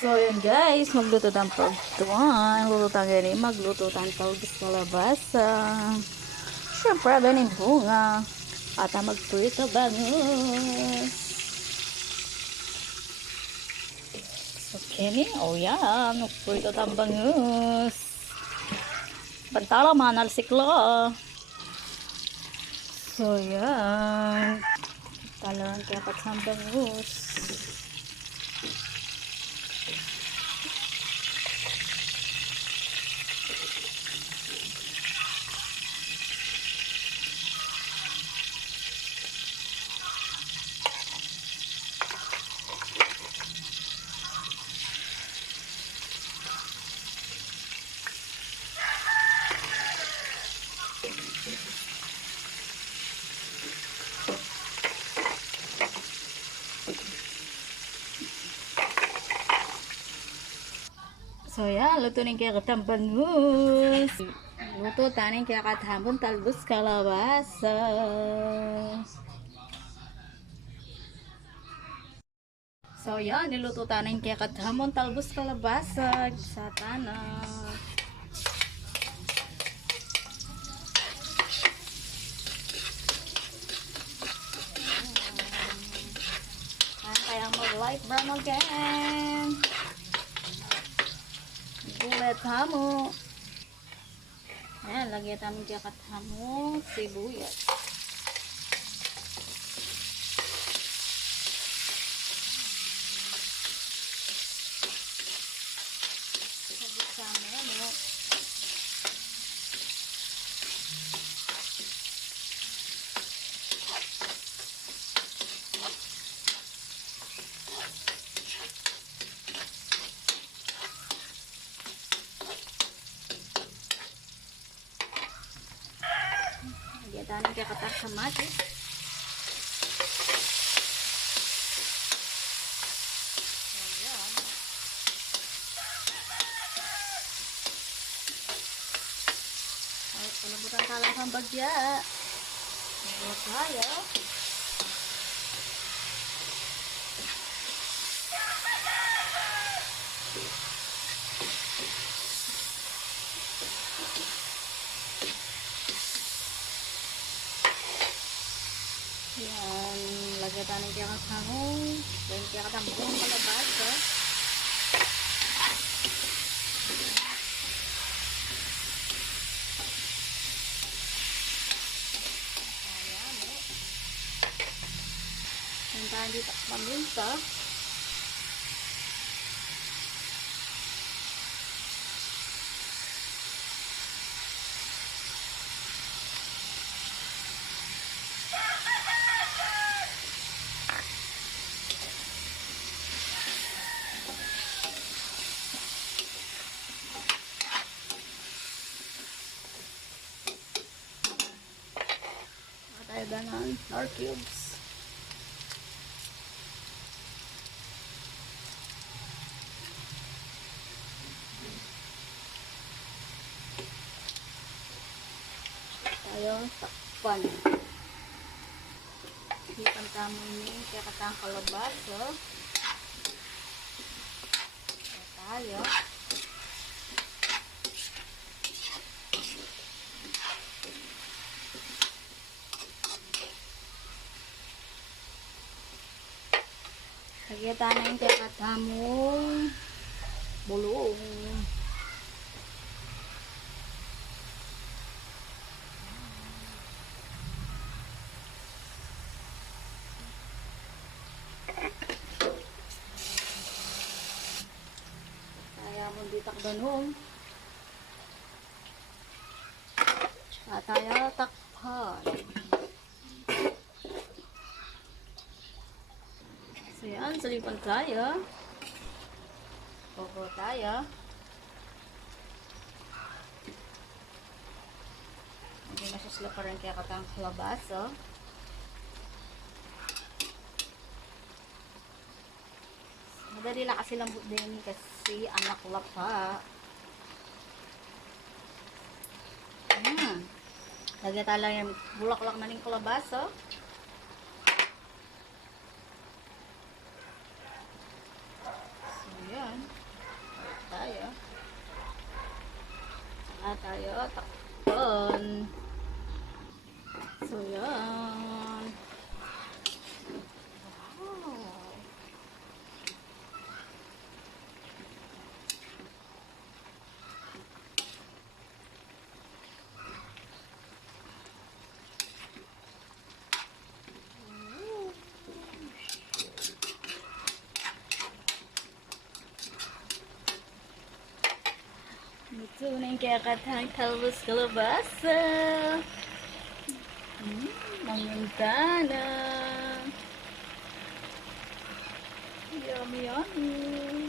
So, yun guys, magluto tayong pagtuan. Magluto tayo ganyan. Magluto tayong talbos kalabasa. Siyempre, ganing bunga. At magprito bangus. Okay, oh yan. Magprito tayong bangus. Bantala, manalsiklo. So, yan. Talang kaya patsang bangus. So yan, luto ning kaya katang bangus. Luto taning kaya katambon talbos kalabasa. So yan, niluto taning kaya katambon talbos kalabasa sa tanang. Kaya mag-light brown again. Gulat hamo. Ayan, lagyan namin jakat hamo, sibuyas. Sabit sa hamo. Lagyan namin jakat kamatis. Panabutan talang ang bagya. Magwa tayo. Yan. Lagyan tayo ng kaya kasangong. Then kaya katambong kalabasa. Tayo dito paminta. Tayo ba ng nor cubes. Tayo takpan. Hipan tamo ini kaya katang kalabasa. Tayo. Lagyan tayo ng kaya katamong bulong. Kaya mo ditak ganun. Tsaka tayo takpan. So yan, salipan tayo. Bobo tayo. Hindi masusla pa rin kaya katang kalabasa. Madali lang kasi lambot din kasi anak lapa. Lagyan tayo lang yung bulaklak na ning kalabasa. So yan. tayo takpan. So, yan. Wow. Ito na yung kakatang talbos kalabasa. Ang ganda. Yummy, yummy.